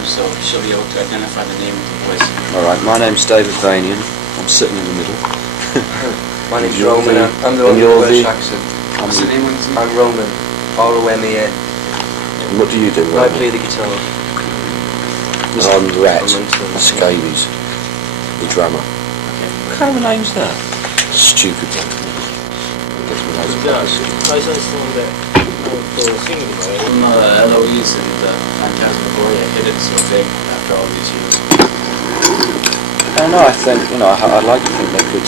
name, so she'll be able to identify the name of the voice. Alright, my name's David Vanian. I'm sitting in the middle. My name's Roman. I'm the one with the Welsh accent. What's the name? I'm Roman. R-O-M-E-N. And what do you do, I Roman? play the guitar. I'm Rat, Scabies, the drummer. What kind of a name's that? Stupid one. From Eloise and Phantasmagoria hit it so big after all these years. I don't know, I think, I'd like to think they're good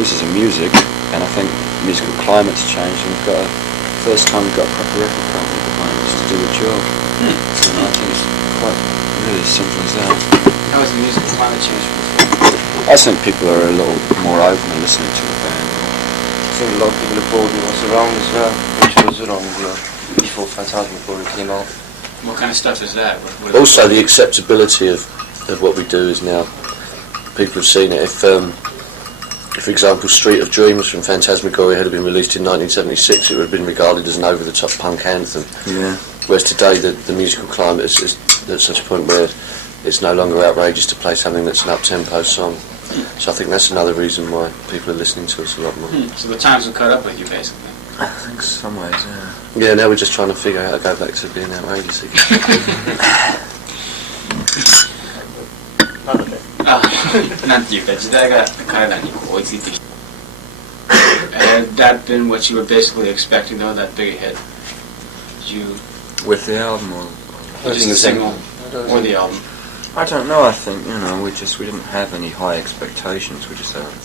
pieces of music, and I think musical climate's changed, and first time we've got a proper record company behind us to do a job. And I think it's quite really as simple as that. How has the musical climate changed before? I think people are a little more open and listening to the band. I think a lot of people are bored with what's around as well, which was around before Phantasmagoria came out. What kind of stuff is that? Also, the acceptability of what we do is now, people have seen it. If for example, Street of Dreams from Phantasmagoria had been released in 1976, it would have been regarded as an over-the-top punk anthem. Yeah. Whereas today, the musical climate is at such a point where it's no longer outrageous to play something that's an up-tempo song. So I think that's another reason why people are listening to us a lot more. So the times have caught up with you, basically. I think some ways, yeah. Yeah, now we're just trying to figure out how to go back to being outrageous again. なんていうか時代が彼らにこう追いついてきて Had that been what you were basically expecting though, that big hit? Did you... With the album or just the single or the album? I don't know, I think, we didn't have any high expectations,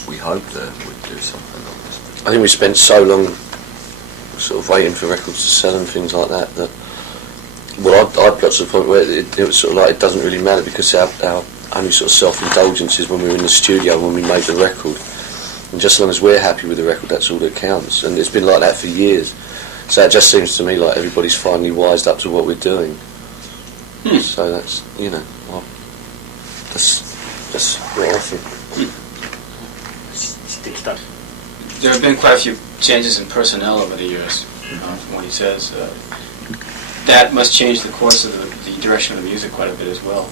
we hoped that we'd do something like this. I think we spent so long sort of waiting for records to sell and things like that well, I got to the point where it was sort of like it doesn't really matter because our only sort of self-indulgence is when we were in the studio when we made the record, and just as long as we're happy with the record, that's all that counts, and it's been like that for years. So it just seems to me like everybody's finally wised up to what we're doing. So that's that's what I think. There have been quite a few changes in personnel over the years, from what he says. That must change the course of the direction of the music quite a bit as well.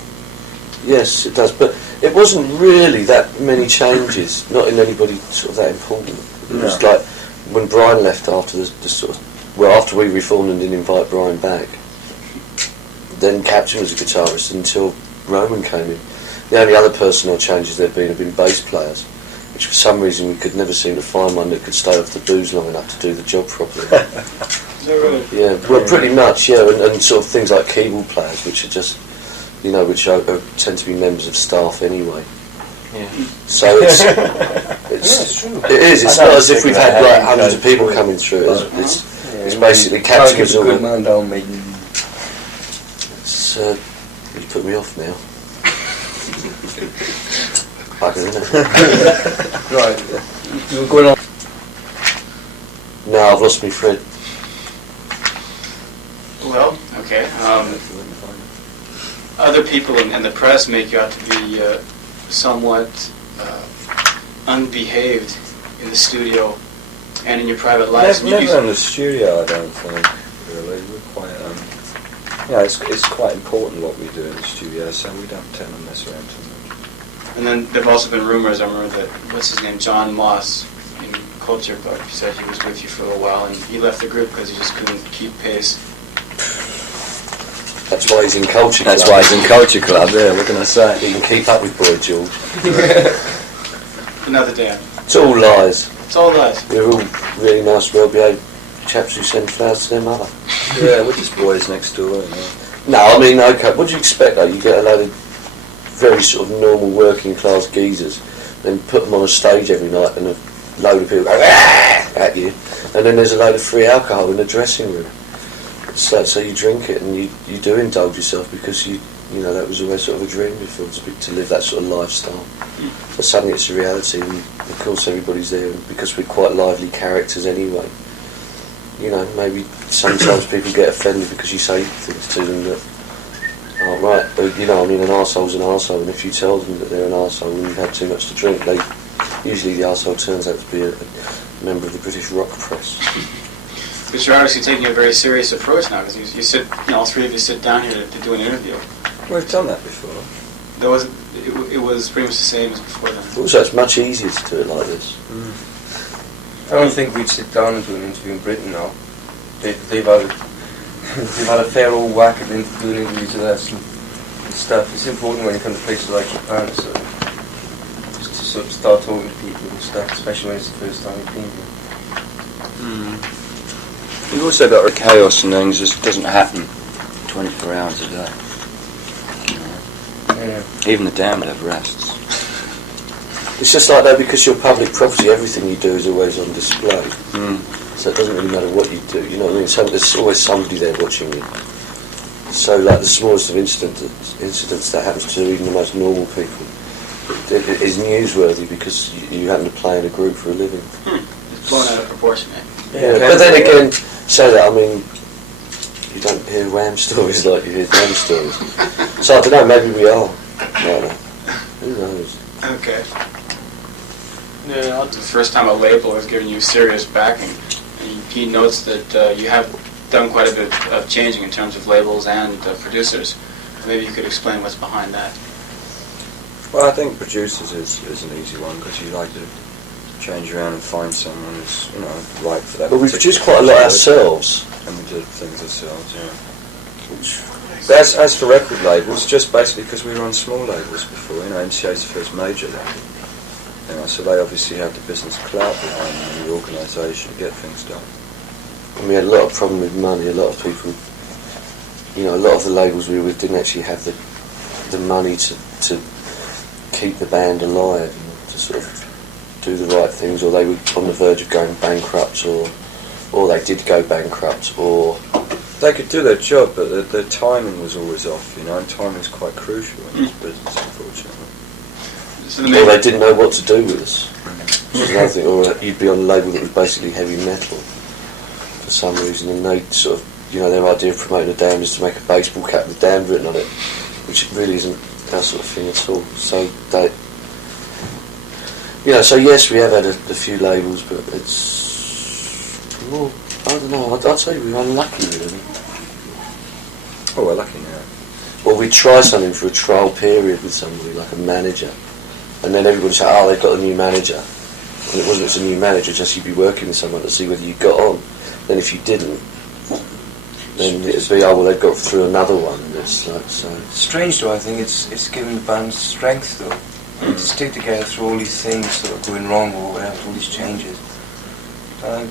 Yes, it does, but it wasn't really that many changes, not in anybody sort of that important. It was like when Brian left after after we reformed and didn't invite Brian back, then Captain was a guitarist until Roman came in. The only other personnel changes there have been bass players, which for some reason we could never seem to find one that could stay off the booze long enough to do the job properly. Is that right? Yeah, well, pretty much, yeah, and sort of things like keyboard players, which are just, which tend to be members of staff anyway. Yeah. So it's true. It is. It's not as if we've had like hundreds of people coming through. It's basically Captain was all. Good man down, mate. It's you put me off now. Bugger, innit? Right. You were going on. No, I've lost my thread. Well, okay. Other people in the press make you out to be somewhat unbehaved in the studio and in your private life. Never in the studio, I don't think, really. We're quite, it's quite important what we do in the studio, so we don't tend to mess around too much. And then there have also been rumors, I remember that, what's his name, John Moss in Culture Bug, he said he was with you for a while and he left the group because he just couldn't keep pace. That's why he's in Culture Club. That's why he's in Culture Club, yeah, what can I say? He can keep up with Boy George. Another day. It's all lies. It's all lies. We're all really nice, well-behaved chaps who send flowers to their mother. Yeah, we're just boys next door. No, I mean, okay, what do you expect though? You get a load of very sort of normal working class geezers, then put them on a stage every night and a load of people go at you, and then there's a load of free alcohol in the dressing room. So you drink it and you do indulge yourself because you that was always sort of a dream before to live that sort of lifestyle. But suddenly it's a reality, and of course everybody's there, and because we're quite lively characters anyway. Maybe sometimes people get offended because you say things to them that aren't right. But an arsehole's an arsehole, and if you tell them that they're an arsehole and you've had too much to drink, usually the arsehole turns out to be a member of the British rock press. But you're obviously taking a very serious approach now, because you sit, all three of you sit down here to do an interview. We've done that before. It was pretty much the same as before then. Also, it's much easier to do it like this. I don't think we'd sit down and do an interview in Britain now. They've had a fair old whack at doing interviews with us and stuff. It's important when you come to places like Japan to sort of start talking to people and stuff, especially when it's the first time you've been here. You've also got chaos and things, just doesn't happen 24 hours a day. Yeah. Even the damned have rests. It's just like that, because you're public property, everything you do is always on display. So it doesn't really matter what you do, you know what I mean? So there's always somebody there watching you. So like the smallest of incidents that happens to even the most normal people, it is newsworthy because you happen to play in a group for a living. It's blown out of proportion, eh? Yeah, but then again, say that, I mean, you don't hear Wham stories like you hear Wham stories. So I don't know, maybe we are. No. Who knows? Okay. Yeah, the first time a label has given you serious backing, and he notes that you have done quite a bit of changing in terms of labels and producers. Maybe you could explain what's behind that. Well, I think producers is an easy one, because you like to change around and find someone who's, right for that. But we produce quite a lot ourselves. And we did things ourselves, yeah. But as for record labels, just basically because we were on small labels before, MCA's the first major label. So they obviously have the business clout behind them and the organisation to get things done. And we had a lot of problem with money. A lot of people, a lot of the labels we were with didn't actually have the money to keep the band alive, to sort of do the right things, or they were on the verge of going bankrupt, or they did go bankrupt, or they could do their job, but their timing was always off, and timing is quite crucial in this business, unfortunately. Or they didn't know what to do with us. Which was another thing. Or you'd be on a label that was basically heavy metal for some reason, and they sort of, their idea of promoting the Damned is to make a baseball cap with Damned written on it, which really isn't our sort of thing at all. So they, so yes, we have had a few labels, but it's, well, I don't know. I'd say we were unlucky, really. Oh, we're lucky now. Or we try something for a trial period with somebody, like a manager, and then everybody say, they've got a new manager. And it wasn't, it's a new manager, just you'd be working with someone to see whether you got on. Then if you didn't, then it'd be, they've got through another one. It's like, so. Strange though, I think it's given the band strength though. To stick together through all these things sort of going wrong or whatever, all these changes. I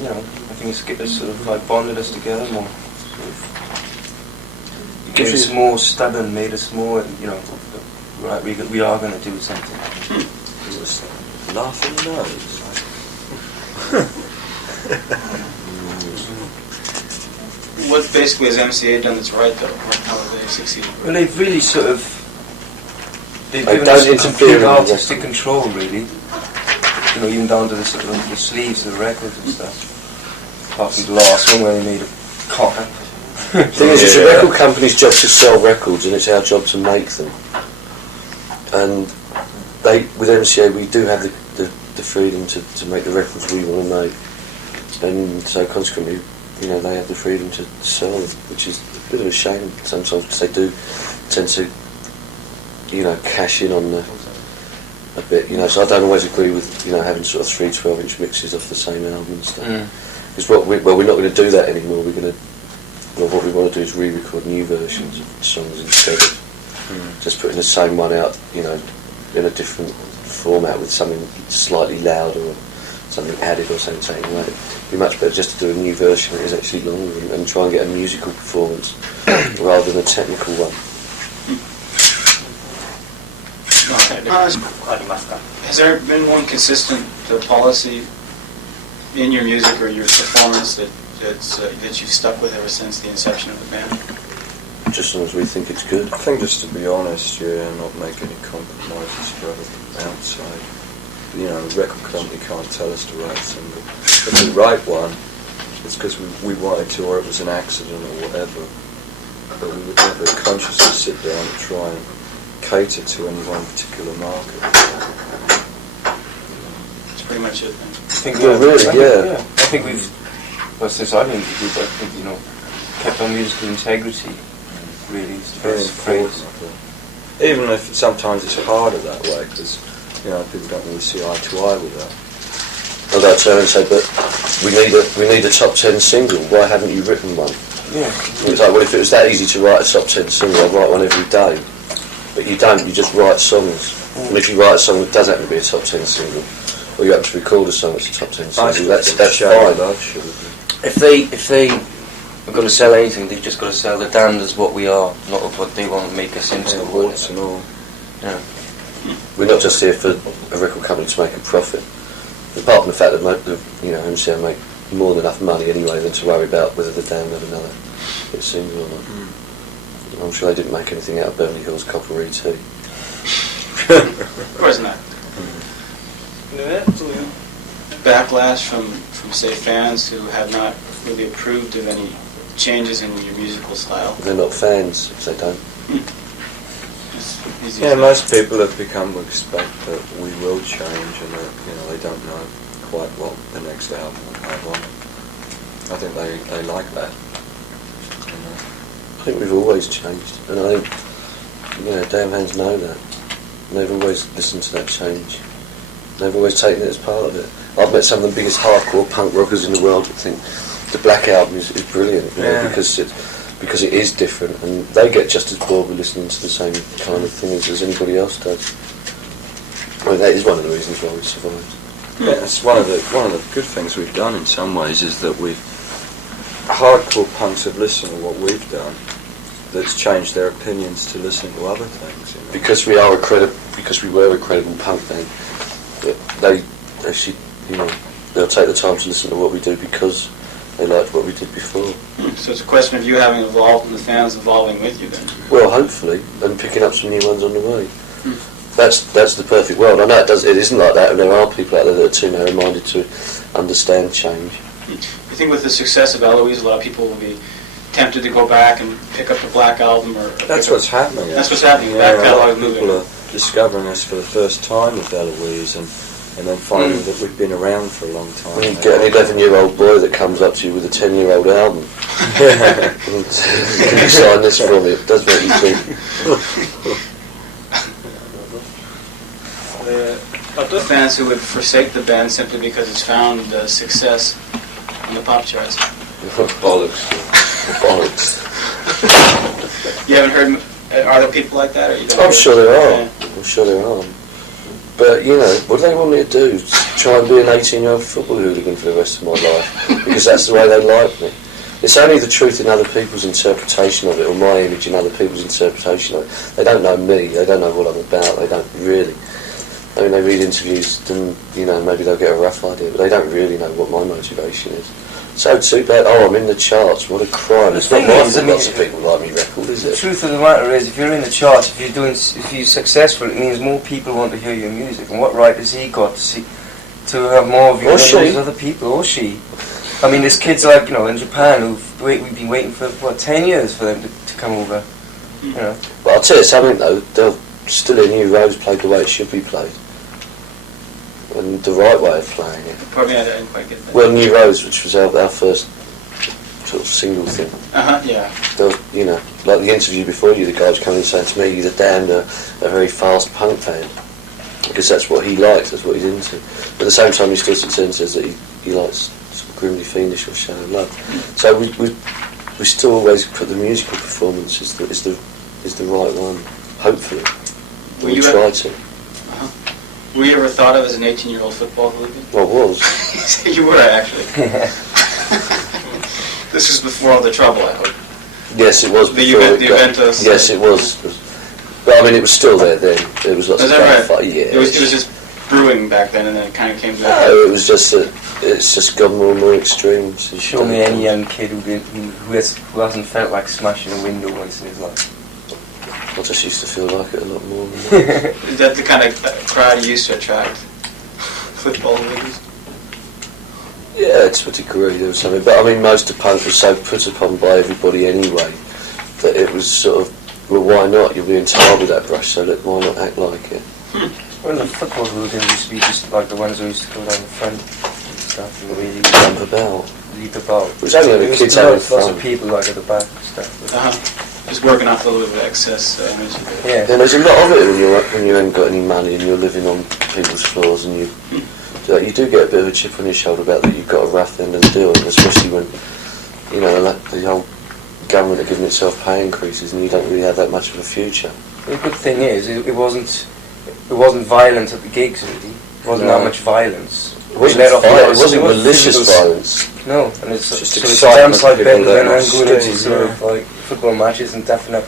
think it's sort of like bonded us together more. Made us more stubborn, made us more, right, we are going to do something. Just laughing nose. What basically has MCA done that's right, though? How have they succeeded? Well, they've really sort of, they've They given don't us interfere complete in the artistic control, really. Even down to the sort of the sleeves of the records and stuff. Apart from the last one where they made a cock-up. The thing is, it's a record company's job to sell records, and it's our job to make them. And with MCA, we do have the freedom to make the records we want to make, and so consequently, they have the freedom to sell them, which is a bit of a shame sometimes, because they do tend to, cash in on a bit, So I don't always agree with, having sort of 3 12-inch mixes off the same album and stuff. Because we're not going to do that anymore. What we want to do is re-record new versions of songs instead of just putting the same one out, in a different format with something slightly louder or something added or something. It'd be much better just to do a new version that is actually longer and try and get a musical performance rather than a technical one. Has there been one consistent policy in your music or your performance that you've stuck with ever since the inception of the band? Just as long as we think it's good. I think just to be honest, not make any compromises for outside. The record company can't tell us to write a single. If we write one, it's because we wanted to, or it was an accident or whatever. But we would never consciously sit down and try and cater to any one particular market. That's pretty much it then. I think really, yeah. I think we've What's this I think we did, I think, you know, kept our musical integrity, really, is the best phrase. Even if sometimes it's harder that way, because, you know, people don't always see eye to eye with that. I'll go turn and say, but we need a top 10 single. Why haven't you written one? Yeah. It's like, well, if it was that easy to write a top 10 single, I'd write one every day. But you don't. You just write songs. And if you write a song that does happen to be a top 10 single, or you happen to record a song that's a top 10 single, that's fine. If they are going to sell anything, they've just got to sell the damned as what we are, not of what they want to make us into. Yeah, warts and all. Yeah. We're not just here for a record company to make a profit. Apart from the fact that MCM make more than enough money anyway than to worry about whether the Damned have another hit single or not. I'm sure they didn't make anything out of Beverly Hills Coppery too. Of course not. Backlash from say fans who have not really approved of any changes in your musical style. They're not fans if they don't. Yeah, most people have become expect that we will change, and that, you know, they don't know quite what the next album will have on it. I think they like that. You know. I think we've always changed, and I think, you know, damn hands know that. And they've always listened to that change. They've always taken it as part of it. I've met some of the biggest hardcore punk rockers in the world that think the Black Album is brilliant, you know, because it is different, and they get just as bored with listening to the same kind of thing as anybody else does. I mean, that is one of the reasons why we survived. Yeah, it's one of the good things we've done in some ways is that hardcore punks have listened to what we've done. That's changed their opinions to listening to other things. You know? Because we were a credible punk band, they actually, you know, they'll take the time to listen to what we do because they liked what we did before. So it's a question of you having evolved and the fans evolving with you then? Well, hopefully, and picking up some new ones on the way. That's the perfect world. I know it isn't like that, and there are people out there that are too narrow-minded to understand change. You think with the success of Eloise, a lot of people will be tempted to go back and pick up the Black Album? That's what's happening. That's what's happening. Yeah, Back a lot of catalog people moving. are discovering us for the first time with Eloise, and then finding that we've been around for a long time. When you get an 11-year-old boy that comes up to you with a 10-year-old album, and can you sign this for me? It does make you think. Are there fans who would forsake the band simply because it's found success on the pop charts? Bollocks. Bollocks. You haven't heard? Are there people like that? Or you don't I'm sure there are. I'm sure there are. But, you know, what do they want me to do? Try and be an 18-year-old football hooligan for the rest of my life? Because that's the way they like me. It's only the truth in other people's interpretation of it, or my image in other people's interpretation of it. They don't know me. They don't know what I'm about. They don't really. I mean, they read interviews and, you know, maybe they'll get a rough idea, but they don't really know what my motivation is. So too bad. Oh, I'm in the charts. What a crime. It's not my fault lots of people like me record, is it? The truth of the matter is, if you're in the charts, if you're successful, it means more people want to hear your music. And what right has he got to have more of you than those other people, or she? I mean, there's kids like, you know, in Japan we've been waiting for 10 years for them to come over. You know. Well, I'll tell you something though. They'll still hear New Rose played the way it should be played. And the right way of playing it. Probably I didn't quite get that. Well, New Rose, which was our first sort of single thing. Yeah. There was, you know, like the interview before you, the guy was coming and saying to me, "You're the Damned, a very fast punk band," because that's what he likes, that's what he's into. But at the same time, he still sits there and says that he likes sort of grimly fiendish or shallow love. So we still always put the musical performance is the right one. Hopefully, we try to. Were you ever thought of as an 18-year-old football hooligan? I was. You were, actually. This was before all the trouble, I hope. Yes, it was. The Juventus. Yes, it was. But I mean, it was still there then. There was lots of right? Yeah. It was just brewing back then, and then it kind of came to. No, it was just it's just gone more and more extreme. Show me any young kid who hasn't felt like smashing a window once in his life. I just used to feel like it a lot more. Is that the kind of crowd you used to attract? Football hooligans? Yeah, to a degree there was something. But I mean, most of punk was so put upon by everybody anyway that it was sort of, well, why not? You're being tarred with that brush, so why not act like it? Well, the football hooligans used to be just like the ones who used to go down the front and stuff and really jump about. leap about. It was only the kids having fun. Lots of people like at the back and stuff. Just working off a little bit of excess energy. Yeah. And there's a lot of it when you haven't got any money and you're living on people's floors, and you do get a bit of a chip on your shoulder about that you've got a rough end of the deal, and especially when, you know, like the whole government are giving itself pay increases and you don't really have that much of a future. The good thing is, it wasn't violent at the gigs really. It wasn't that much violence. It wasn't malicious violence. No, and it's just so it's excitement downside for better people than that going are to sort of like football matches and dapping up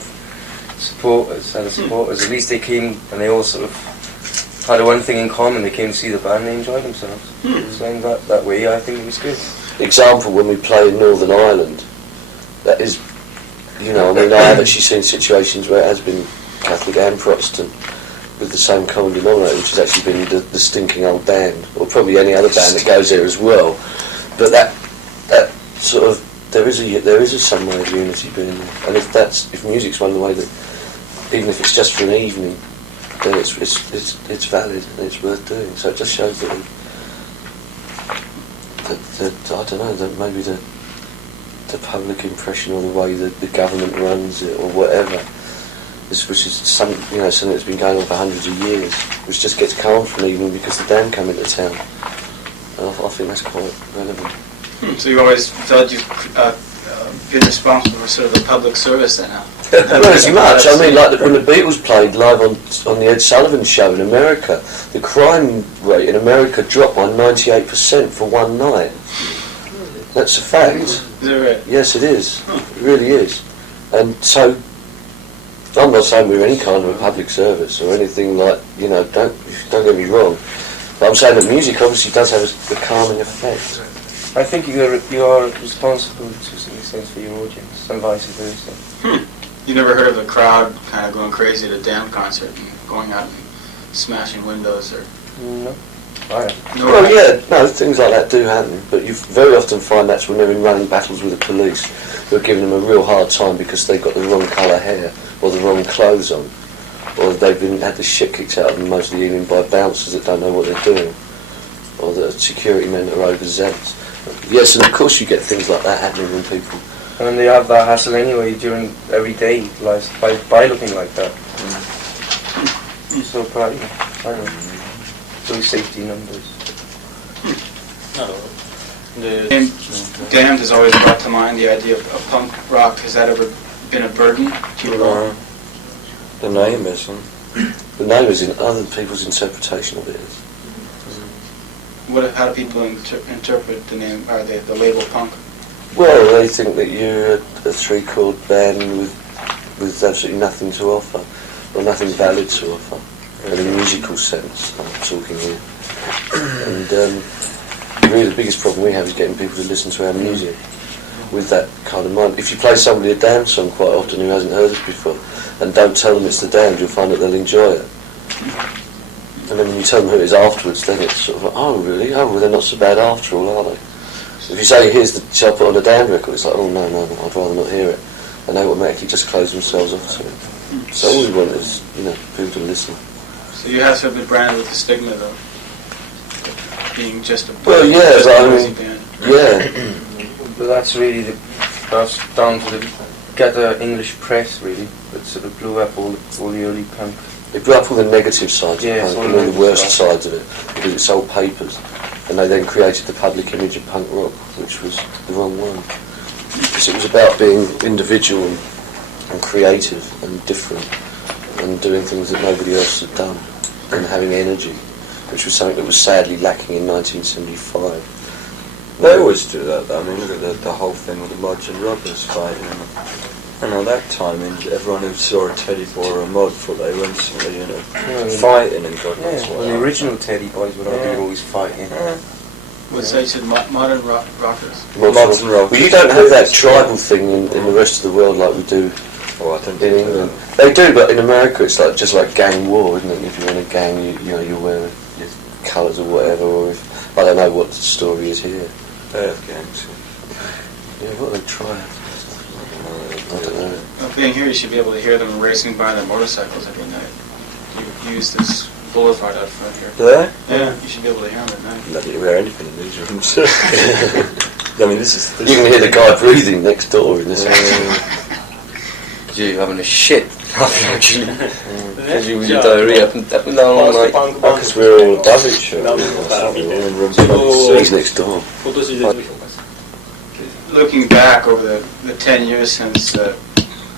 supporters. At least they came and they all sort of had one thing in common. They came to see the band and they enjoyed themselves. So in that way, I think it was good. Example, when we play in Northern Ireland, that is, you know, I mean, I have actually seen situations where it has been Catholic and Protestant with the same common denominator, which has actually been the stinking old band, or probably any other band that goes there as well. But that sort of, there is a some way of unity being there, and if music's one of the way that, even if it's just for an evening, then it's valid and it's worth doing. So it just shows that I don't know, that maybe the public impression or the way that the government runs it or whatever, which is something that's been going on for hundreds of years, which just gets calmed for an evening because the dam come into town. And I think that's quite relevant. So you always felt you've been responsible for sort of the public service then, huh? Not as much. I mean, like when the Beatles played live on the Ed Sullivan Show in America, the crime rate in America dropped by 98% for one night. That's a fact. Is that right? Yes, it is. It really is. And so, I'm not saying we're any kind of a public service or anything like, you know, don't get me wrong. But I'm saying that music obviously does have a calming effect. I think you are responsible to some extent for your audience and vice versa. You never heard of the crowd kind of going crazy at a Damned concert and going out and smashing windows or? No. Well, yeah, no, things like that do happen, but you very often find that's when they're in running battles with the police, who are giving them a real hard time because they've got the wrong colour hair or the wrong clothes on, or they've had the shit kicked out of them most of the evening by bouncers that don't know what they're doing, or the security men that are overzealous. Yes, and of course you get things like that happening when people... And then they have that hassle anyway during everyday life by looking like that. So probably, I don't know, those safety numbers. The name Damned has always brought to mind the idea of punk rock. Has that ever been a burden to you at all? The name isn't. The name is in other people's interpretation of it. How do people interpret the name, or the label punk? Well, they think that you're a three-chord band with absolutely nothing to offer, or nothing valid to offer, in a musical sense, I'm talking here. And really the biggest problem we have is getting people to listen to our music with that kind of mind. If you play somebody a Damned song quite often who hasn't heard it before, and don't tell them it's the Damned, you'll find that they'll enjoy it. And then when you tell them who it is afterwards, then it's sort of like, oh really? Oh, well they're not so bad after all, are they? If you say, shall I put on a Damned record, it's like, oh no, I'd rather not hear it. And they automatically just close themselves off to it. So all we want is, people to listen. So you have sort of been branded with the stigma of being just a band. Yeah. But that's really that's down to the English press really, that sort of blew up all the early punk. It blew up all the negative sides of punk, all the worst sides of it, because it sold papers. And they then created the public image of punk rock, which was the wrong one. Because it was about being individual and creative and different and doing things that nobody else had done and having energy, which was something that was sadly lacking in 1975. They always do that though. I mean, look at the whole thing with the Mods and Rubbers fighting. And at that time, everyone who saw a Teddy Boy or a Mod thought they were instantly, fighting and God knows what. Well, the original Teddy Boys were always fighting. What's they said, modern rockers? Mods and Rockers. Well, you don't have that tribal thing in the rest of the world like we do in England. They do, but in America it's just like gang war, isn't it? If you're in a gang, you wear your colours or whatever, or if I don't know what the story is here. They have gangs. Yeah, what are they trying? I don't know. Well, being here, you should be able to hear them racing by their motorcycles every night. You use this boulevard out front here. Do they? Yeah, you should be able to hear them at night. Not that you wear anything in these rooms. I mean, this is. You can hear the guy breathing next door in this. You're having a shit. Actually, because you with your diarrhea up and down all night. Because we're all above each other. We're in room 26. He's next door. Looking back over the 10 years since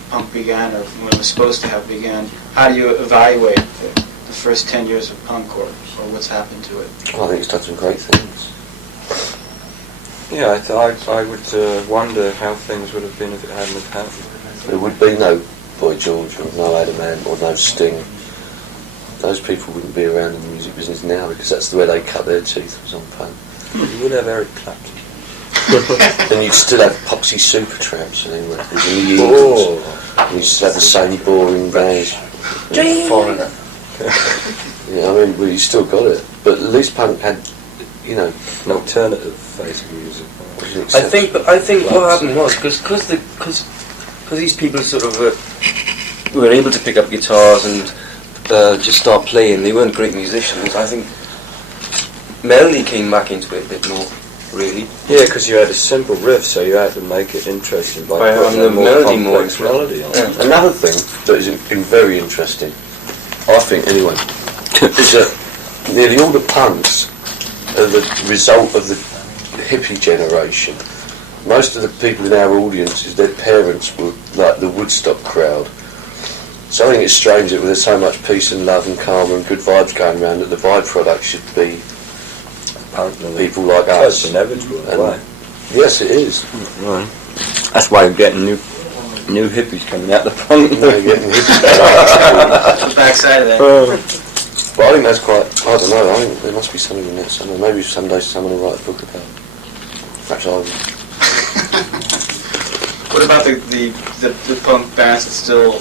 punk began, or when it was supposed to have began, how do you evaluate the first 10 years of punk, or what's happened to it? Well, I think it's done some great things. Yeah, I would wonder how things would have been if it hadn't have happened. There would be no Boy George or no Adam Ant or no Sting. Those people wouldn't be around in the music business now because that's the way they cut their teeth, was on punk. You would have Eric Clapton. And you'd still have Poxy Supertramps and then records and the Eagles. And you'd still have the same boring bands. Foreigner. Yeah, I mean, well, you still got it. But at least punk had, you know, An alternative face of music. I think what happened was because these people sort of were able to pick up guitars and just start playing. They weren't great musicians. I think melody came back into it a bit more, really. Yeah, because you had a simple riff, so you had to make it interesting by putting the a more melody complex more melody on it. Yeah. Another thing that has been very interesting, I think anyway, is that nearly all the punks are the result of the hippie generation. Most of the people in our audiences, their parents were like the Woodstock crowd. So I think it's strange that there's so much peace and love and karma and good vibes going around that the byproduct should be people like us. That's inevitable. And yes, it is. Right. That's why you're getting new hippies coming out the punk. They're getting hippies. The backside of that. But I think that's quite, I don't know, I think there must be something in that somewhere. Maybe someday someone will write a book about it. Perhaps I will. What about the punk bands that still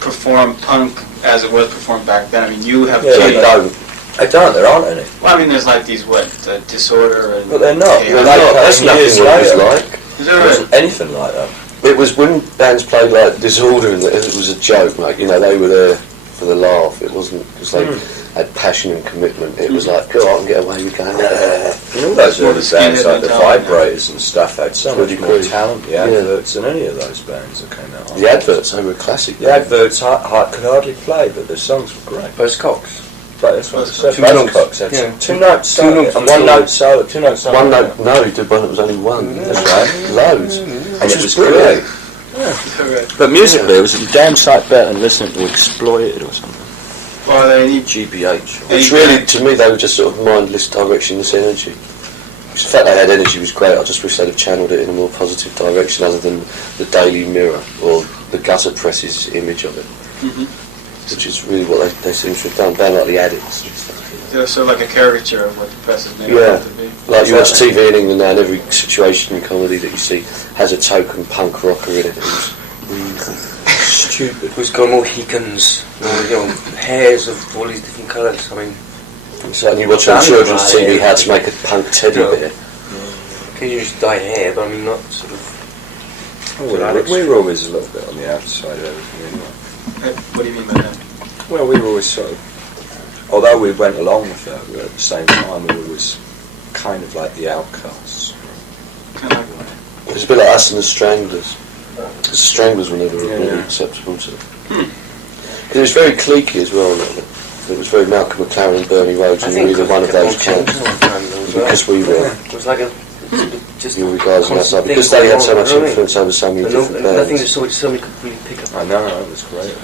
perform punk as it was performed back then? I mean, you have Yeah, they changed. don't. I don't. There aren't any. Well, I mean, there's like these Disorder and. But they're not. Yeah, They're No, like that's nothing years what it was later. like. Is It that wasn't anything like that. It was when bands played like Disorder and it was a joke, like, you know, they were there for the laugh. It wasn't because they had passion and commitment. It was like, go out and get away with going, You know, those Well, early the bands skinhead like the mentality. Vibrators and stuff had so To a much more degree. talent, the Yeah. adverts, than any of those bands that came out. the adverts, they were classic. The adverts could hardly play, but the songs were great. Buzzcocks. But that's what I said. Two notes. Buzzcocks had Yeah. two notes Two solo, notes and for one solo. note solo, two notes solo. One note, no, he did one that was only one. That's right. Loads. And Which it was brilliant. great. But musically, it was a damn sight better than listening to Exploited or something. Well, they need. GBH. Which really, to me, they were just sort of mindless, directionless energy. The fact they had energy was great. I just wish they'd have channeled it in a more positive direction other than the Daily Mirror or the gutter press's image of it. Which is really what they seem to have done, band like the Addicts. They're sort of like a caricature of what the press is made Yeah. out to be. Like you watch TV in England now, and every situation in comedy that you see has a token punk rocker in it who's Stupid. Who's got Mohicans, hairs of all these different colours. I mean, so you watch on children's TV how to make a punk teddy bear. can you just dye hair, but I mean not sort of. We were always a little bit on the outside of everything anyway. What do you mean by that? Well, we were always sort of, although we went along with that, we were at the same time we were always kind of like the outcasts. Kind of like It was a bit like us and the Stranglers. Because the Stranglers were never really Yeah. acceptable to them. Because it was very cliquey as well. It was very Malcolm McLaren, Bernie Rhodes, and we were either one of those camps. Because we were, It was like a just you were guys on that side. constant Because thing they had so going on, much you know what I mean? influence over so many And different nothing bands. that somebody could really pick up. I know, it was great.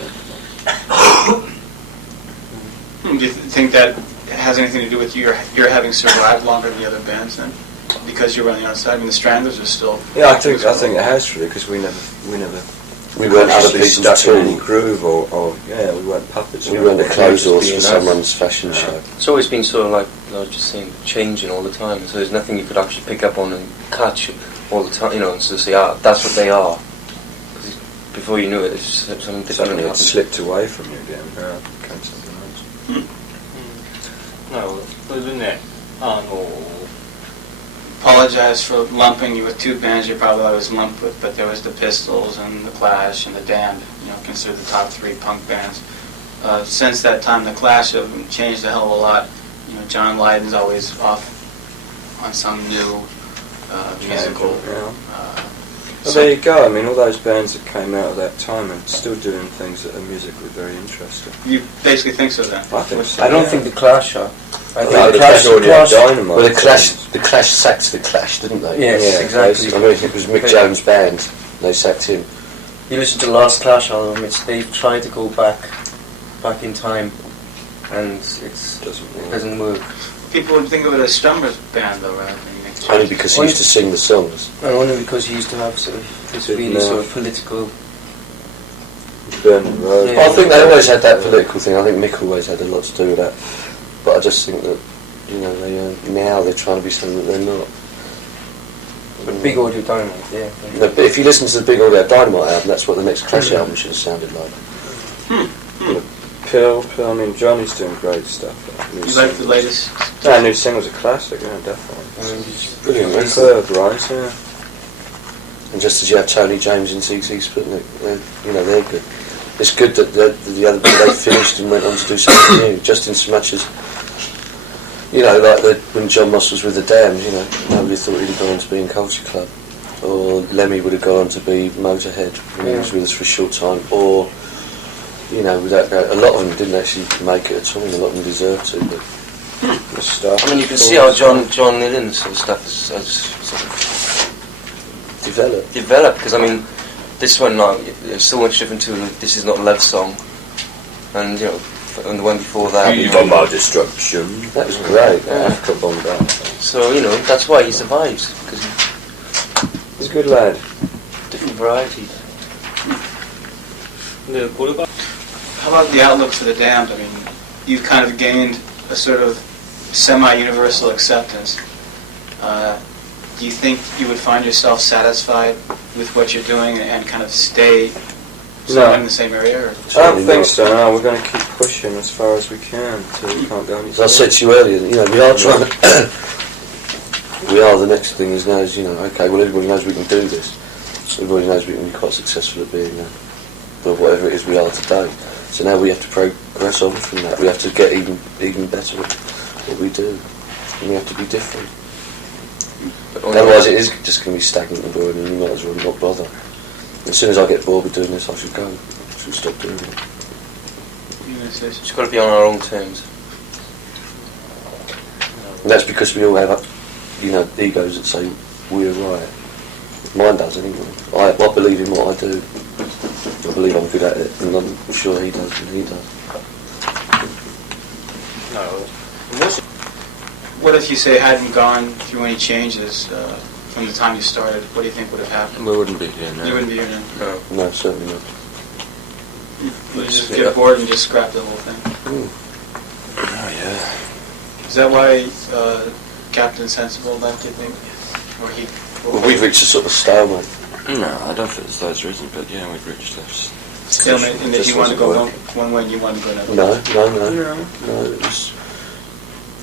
Do you think that has anything to do with your having survived longer than the other bands then? Because you were on the outside? I mean, the Stranglers are still... Yeah, I think it has really, because we never We weren't other consciously people's stuck in any tools. groove or we weren't puppets. We weren't a clothes horse for being us. someone's fashion show. It's always been sort of like, I was just saying, changing all the time. So there's nothing you could actually pick up on and catch all the time, and so say, that's what they are. 'Cause before you knew it, it's just something different Suddenly it happened. slipped away from you again. Yeah, became something else. なるほど。それでね、Apologize for lumping you with two bands you probably always lumped with, but there was the Pistols and the Clash and the Damned, considered the top three punk bands. Since that time, the Clash have changed a hell of a lot. John Lydon's always off on some new musical. Yeah. Well, So- there you go. I mean, all those bands that came out at that time are still doing things that are musically very interesting. You basically think so then? I think so. I don't yeah. think the Clash are. I think No, the the Clash, Clash already had Dynamite. Well, the Clash sacked the Clash, didn't they? Yes, Yeah, exactly. I mean, it was Mick Jones' band. They sacked him. You listen to the last Clash album, they've tried to go back in time, and it doesn't work. People would think of it as Strummer's band though, rather than Nick Jones. Only because he used to sing the songs. And only because he used to have sort of this Good really nerve. sort of political. Burning Road. Yeah. Well, I think they always had that political thing. I think Mick always had a lot to do with that. But I just think that, you know, now they're trying to be something that they're not. But Big Audio Dynamite, yeah. No, but if you listen to the Big Audio Dynamite album, that's what the next Clash album should have sounded like. Pill, I mean, Johnny's doing great stuff. You like the latest? Yeah, New Single's a classic, yeah, definitely. I mean, just Brilliant, man. Third, right, yeah. And just as you have Tony James and ZZ Sputnik, they're good. It's good that the other they finished and went on to do something new, just in so much as, like when John Moss was with the Damned, nobody thought he'd have gone on to be in Culture Club. Or Lemmy would have gone on to be Motorhead when he was with us for a short time. Or, without a lot of them didn't actually make it at all, and a lot of them deserved to. But the stuff. I mean, you can see how John Lydon's sort of stuff has sort of developed. Because I mean, this one now is so much different to This Is Not a Love Song, and and the one before that. My destruction. that was great. Africa bombed out. So that's why he survives, because He's a good lad. different varieties. でこれが How about the outlook for the Damned? I mean, you've kind of gained a sort of semi-universal acceptance. Do you think you would find yourself satisfied with what you're doing and kind of stay somewhat in the same area? Or? I don't think so, no. We're going to keep pushing as far as we can till we can't go any As I said to you earlier, we are trying to... we are, the next thing is now is, okay, well, everybody knows we can do this. Everybody knows we can be quite successful at being whatever it is we are today. So now we have to progress on from that. We have to get even better at what we do. And we have to be different. Otherwise it is just going to be stagnant and boring, and you might as well not bother. As soon as I get bored with doing this, I should go. I should stop doing it. It's got to be on our own terms. And that's because we all have, egos that say we're right. Mine does anyway. I believe in what I do. I believe I'm good at it, and I'm sure he does, and he does. なるほど。もし What if you say hadn't gone through any changes from the time you started? What do you think would have happened? We wouldn't be here now. You wouldn't be here then. No, certainly not. You'd just get bored and just scrap the whole thing. Oh, yeah. Is that why Captain Sensible left, you think? Or he... Well, we've reached a sort of stalemate. No, I don't think it's those reasons, but yeah, we've reached this. Stalemate in that Just you want to go wasn't one way and you want to go another. No.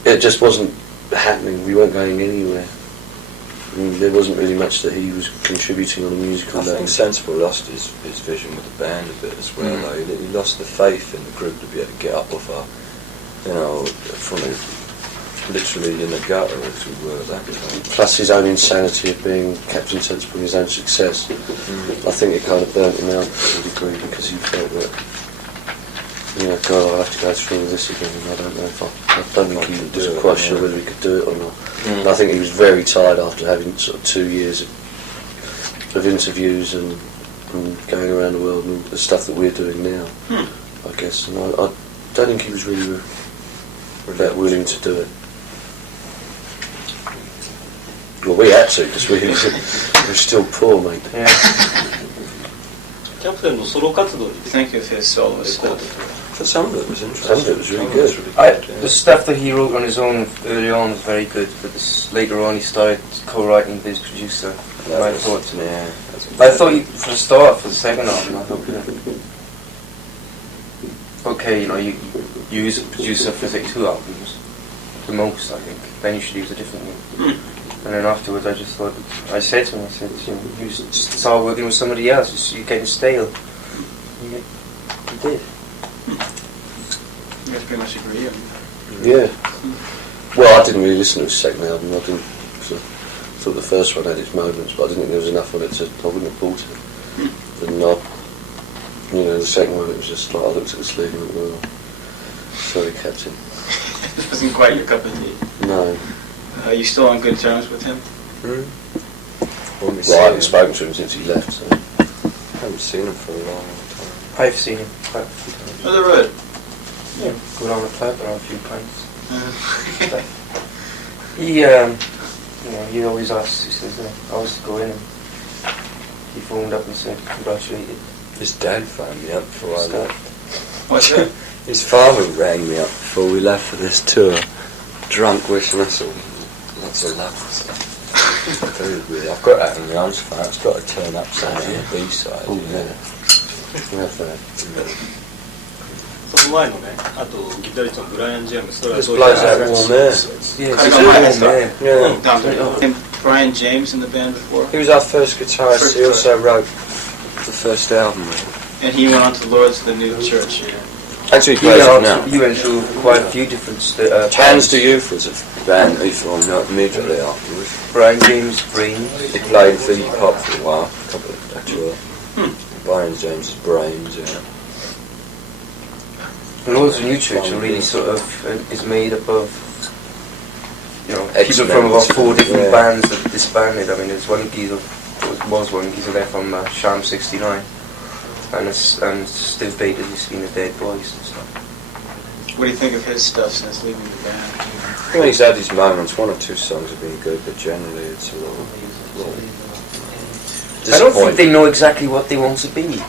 It just wasn't happening. We weren't going anywhere. And there wasn't really much that he was contributing on a musical I level. think Sensible lost his vision with the band a bit as well. Though. He lost the faith in the group to be able to get up off from literally in the gutter as we were at that time. Plus his own insanity of being Captain Sensible and his own success. I think it kind of burnt him out to a degree because he felt that, God, I'll have to go through this again, and I don't know if I don't think he was quite sure whether he could do it or not. And I think he was very tired after having sort of 2 years of interviews and going around the world and the stuff that we're doing now, I guess. And I don't think he was really that willing to do it. Well, we had to, because we were still poor, mate. Yeah. キャプテンのソロ活動に Think of his solo stuff. For some of it was interesting. Some of it was really good. The stuff that he wrote on his own early on was very good, but later on he started co-writing with his producer. I thought for the start, for the second album, I thought, okay, you use a producer for say 2 albums, the most, I think. Then you should use a different one. And then afterwards, I just thought, I said to him, you just start working with somebody else. You're getting stale. And you did. You guys pretty much agree. Yeah. Well, I didn't really listen to his second album. I didn't thought the first one had its moments, but I didn't think there was enough on it to. I wouldn't have bought it. And the second one, it was just like I looked at the sleeve and went, well, sorry, Captain. It wasn't quite your cup of tea. No. Are you still on good terms with him? Well, I haven't spoken to him since he left, so. I haven't seen him for a long time. I've seen him quite a few times. Oh, the road. Yeah, go down the club and have a few pints. Uh, He always asks, he says, I was to go in, and he phoned up and said, congratulated. His dad phoned me up before I left. What's that? His father rang me up before we left for this tour, drunk, wishing us all lots of luck and stuff. Very weird. I've got that in the answer phone. It's got to turn up somewhere on the B-side. Oh, yeah. So その前のね、あとギタリストのブライアン・ジェームス、それは Just どう blows いう out warm air. Yeah, Cut it's it on my warm head, there. Yeah. Down there. And Brian James in the band before? He was our first guitarist. First He also wrote the first album. And he went on to Lords of the New Church. Actually, he He plays it now. went through quite a few different Hands to Youth was a band he formed immediately afterwards. Brian James, Brains. He played Iggy Pop for a while, a couple of actually. Brian James's Brains, yeah. Lords of New Church are really sort of is made up of people Excellent. from about 4 different Yeah. bands that disbanded. I mean, there's one geezer, was one geezer there from Sham 69, and Steve Baker's he's been the Dead Boys and stuff. What do you think of his stuff since leaving the band? I mean, he's had his moments. 1 or 2 songs have been good, but generally it's a little I don't think they know exactly what they want to be.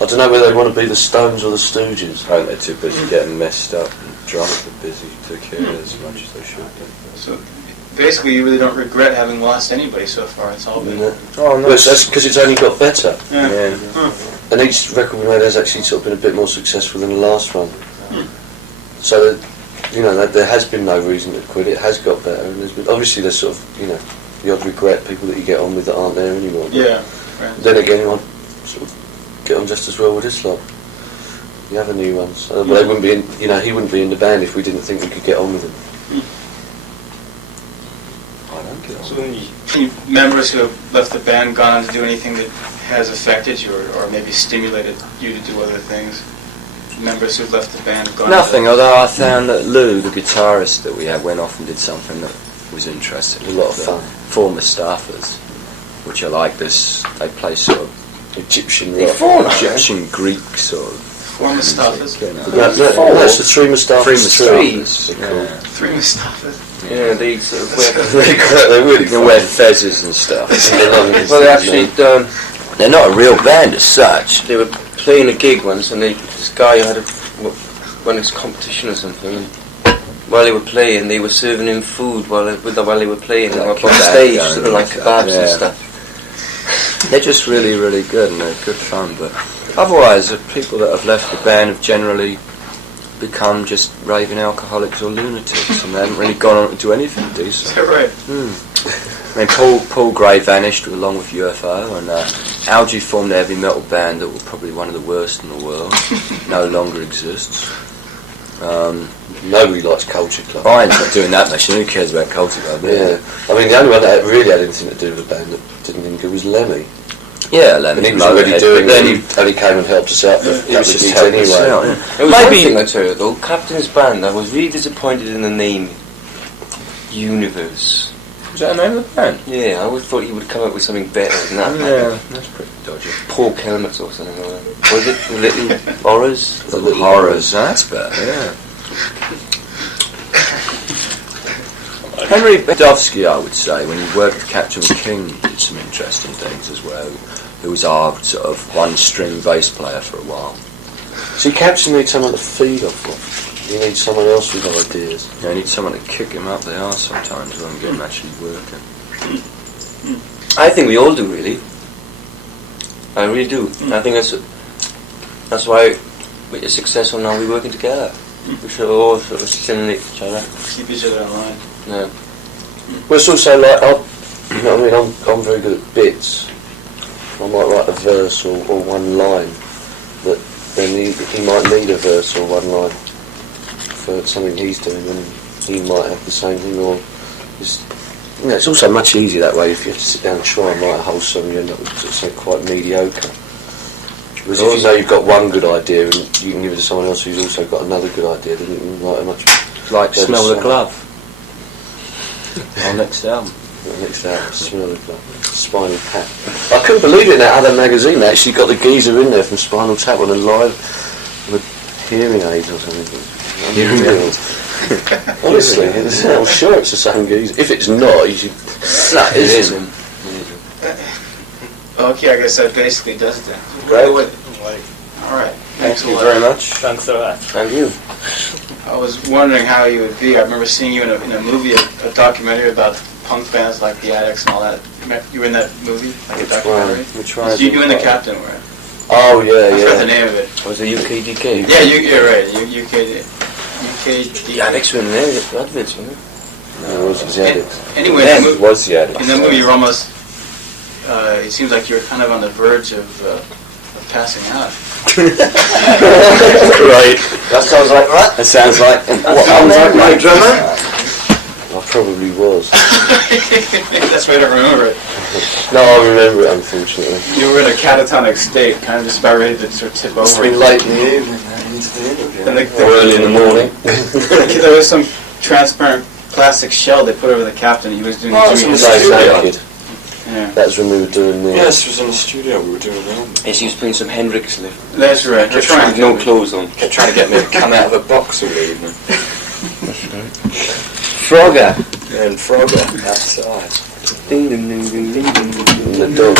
I don't know whether they want to be the Stones or the Stooges. I think they're too busy getting messed up and drunk, but busy to care as much as they should do. So basically, you really don't regret having lost anybody so far. It's all been. Oh, no. Well, that's because it's only got better. Yeah. And each record we made has actually sort of been a bit more successful than the last one. So, there has been no reason to quit. It has got better. And obviously there's sort of, the odd regret, people that you get on with that aren't there anymore. But Yeah. then again, you want sort of get on just as well with this lot. The other new ones. But they wouldn't be in, he wouldn't be in the band if we didn't think we could get on with him. I don't get on. So any Members who have left the band gone on to do anything that has affected you or maybe stimulated you to do other things? Members who've left the band have gone Nothing, although I found that Lou, the guitarist that we had, went off and did something that was interesting. A lot of The fun. Former staffers, which are like this, they play sort of Egyptian They rock. fall Egyptian Greek sort of. Four Mustafas. That's the Three Mustafas. Three Three. Mustafas. Yeah. 3 Mustafas. Yeah, they sort of wear. They're really They wear fezzes and stuff. Well, they actually They're not a real band as such. they were playing a gig once, and this guy had won his competition or something. And while they were playing, they were serving him food while they were playing. They were Like on kebab stage, going sort of like kebabs and yeah. stuff. They're just really, really good and they're good fun. But otherwise, the people that have left the band have generally become just raving alcoholics or lunatics, and they haven't really gone on to do anything Is decent. that right? I mean, Paul Gray vanished along with UFO, and Algie formed a heavy metal band that was probably one of the worst in the world. No longer exists. Nobody likes Culture Club. Brian's not doing that much. Who cares about Culture Club? Yeah. I mean, the only one that really had anything to do with the band that didn't think it was Lemmy. Yeah, Lemmy. And he was already Motorhead, doing but it, and he only came and helped us out for a he couple was of just gigs helping us anyway. out, yeah. It was Maybe- one thing I tell you though, Captain's Band, I was really disappointed in the name Universe. Was that the name of the band? Yeah, I always thought he would come up with something better than that. Yeah, that's pretty dodgy. Pork helmets or something like that. Was it the Little Horrors? The Little Horrors, that's better, yeah. Henry Bedovsky, I would say, when he worked with Captain King, did some interesting things as well. Who was our sort of one-string bass player for a while. See, Captain needs someone to feed off of. You need someone else with ideas. You need someone to kick him up the arse sometimes when we get him actually working. I think we all do, really. I really do. I think that's why we're successful now. We're working together. We should all sort of stimulate each other. Keep each other in line. Yeah. Well, it's also like, I'm very good at bits. I might write a verse or one line, but then he might need a verse or one line for something he's doing, and he might have the same thing, or Yeah, it's also much easier that way. If you have to sit down and try and write a whole song, you end up with something quite mediocre. Whereas if you know you've got one good idea and you can give it to someone else who's also got another good idea, then you can write a much Like better Smell the song. Glove. Our next album. Next out, Smell the Glove. Spinal Tap. I couldn't believe it in that other magazine. They actually got the geezer in there from Spinal Tap on a live with hearing aids or something. Honestly, I'm sure it's the same geezer. If it's not, you should. No, it isn't. Okay, I guess that basically does it then. Great. Alright. Thank a you lot. very much. Thanks a lot. And you. I was wondering how you would be. I remember seeing you in a movie, a documentary about punk bands like the Addicts and all that. You were in that movie, like a documentary? Which one? You and the captain were. Oh, I yeah, forgot the yeah. name of it. Was it UKDK? Yeah, you're right. UKD. Yeah, next one there, the adverts, wasn't it? No, it was the Addicts. Anyway, Yeah, in the it was the Addicts. in the movie, you're almost. It seems like you're kind of on the verge of passing out. Right. That sounds like that. That sounds like... What, I'm like my drummer? I probably was. That's why I don't remember it. No, I remember it, unfortunately. You were in a catatonic state, kind of just about ready to sort of tip It's over. been late in the evening into the interview. And Or early in the morning. there was some transparent plastic shell they put over the captain. He was doing Oh, it's doing in his the studio. Naked. Yeah. That was when we were doing the... Yes, it was in the studio. We were doing an album. Yes, he was playing some Hendrix lift. That's right. You're trying to No clothes on. Kept trying to get me to come out of a box all evening. Frogger. And Frogger outside. Ding ding ding ding ding ding. the dog.